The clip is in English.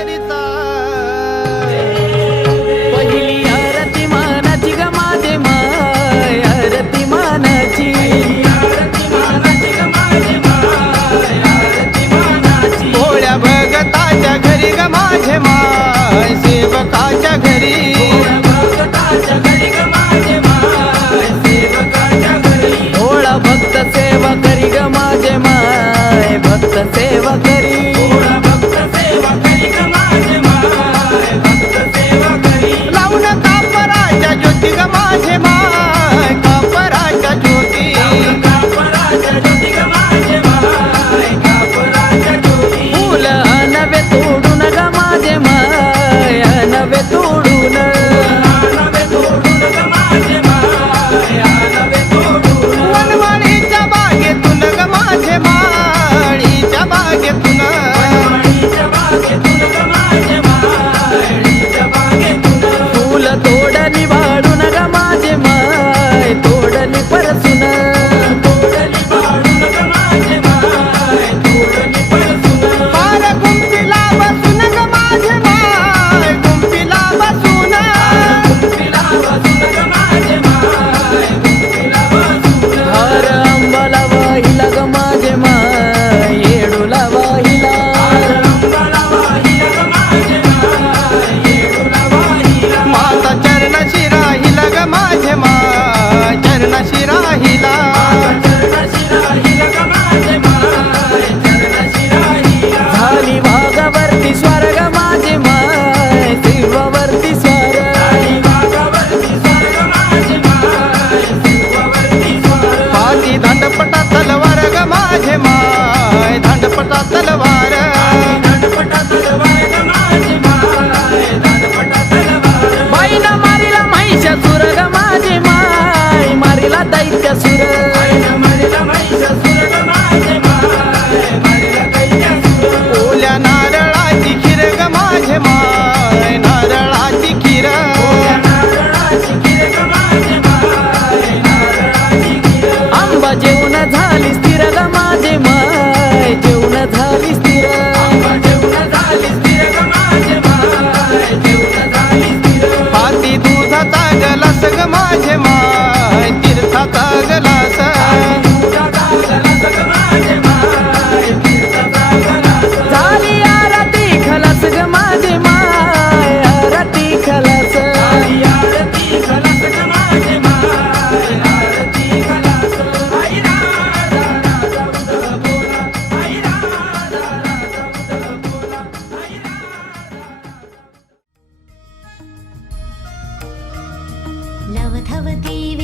Señorita. அவதி